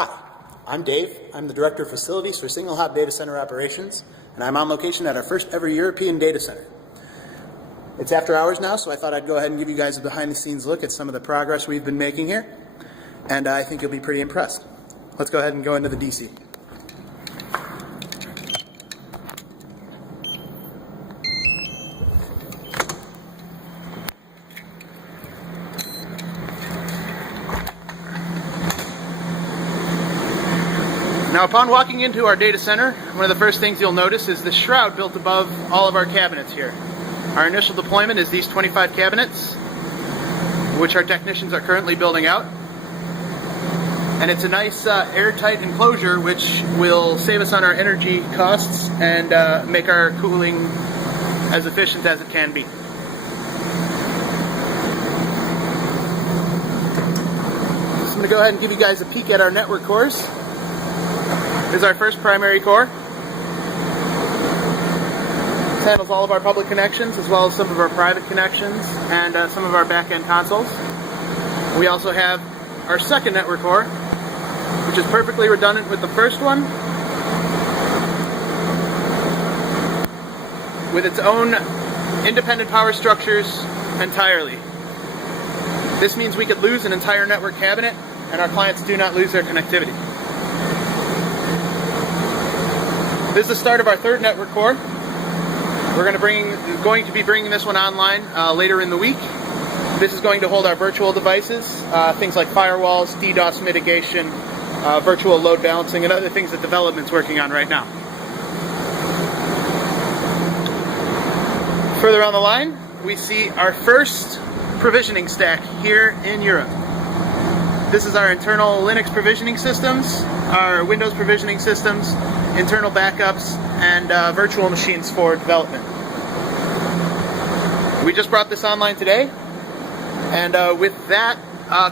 Hi, I'm Dave. I'm the Director of Facilities for SingleHop Data Center Operations, and I'm on location at our first ever European data center. It's after hours now, so I thought I'd go ahead and give you guys a behind-the-scenes look at some of the progress we've been making here, and I think you'll be pretty impressed. Let's go ahead and go into the DC. Now, upon walking into our data center, one of the first things you'll notice is the shroud built above all of our cabinets here. Our initial deployment is these 25 cabinets, which our technicians are currently building out. And it's a nice airtight enclosure, which will save us on our energy costs and make our cooling as efficient as it can be. So I'm going to go ahead and give you guys a peek at our network cores. This is our first primary core. This handles all of our public connections as well as some of our private connections and some of our back-end consoles. We also have our second network core, which is perfectly redundant with the first one, with its own independent power structures entirely. This means we could lose an entire network cabinet and our clients do not lose their connectivity. This is the start of our third network core. We're going to be bringing this one online later in the week. This is going to hold our virtual devices, things like firewalls, DDoS mitigation, virtual load balancing, and other things that development's working on right now. Further on the line, we see our first provisioning stack here in Europe. This is our internal Linux provisioning systems, our Windows provisioning systems, internal backups, and virtual machines for development. We just brought this online today, and with that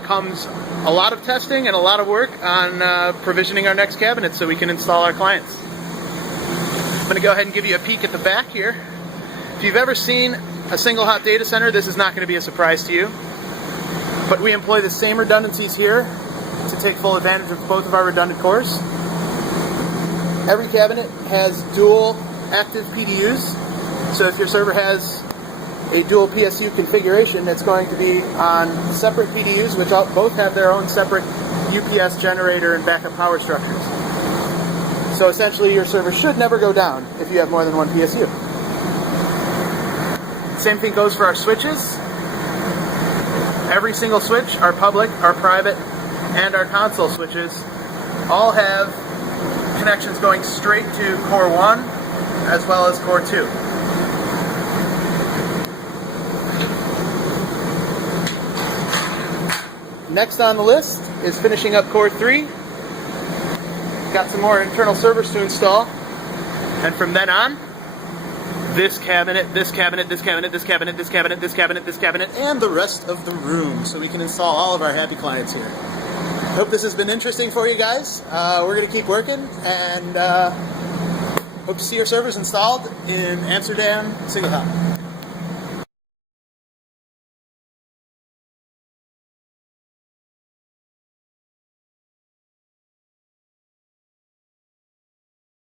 comes a lot of testing and a lot of work on provisioning our next cabinet so we can install our clients. I'm going to go ahead and give you a peek at the back here. If you've ever seen a SingleHop data center, this is not going to be a surprise to you. But we employ the same redundancies here to take full advantage of both of our redundant cores. Every cabinet has dual active PDUs, so if your server has a dual PSU configuration, it's going to be on separate PDUs, which both have their own separate UPS generator and backup power structures. So essentially your server should never go down if you have more than one PSU. Same thing goes for our switches. Every single switch, our public, our private, and our console switches, all have connections going straight to Core 1 as well as Core 2. Next on the list is finishing up Core 3. Got some more internal servers to install, and from then on, this cabinet, this cabinet, this cabinet, this cabinet, this cabinet, this cabinet, this cabinet, and the rest of the room, so we can install all of our happy clients here. Hope this has been interesting for you guys. We're going to keep working, and hope to see your servers installed in Amsterdam, SingleHop.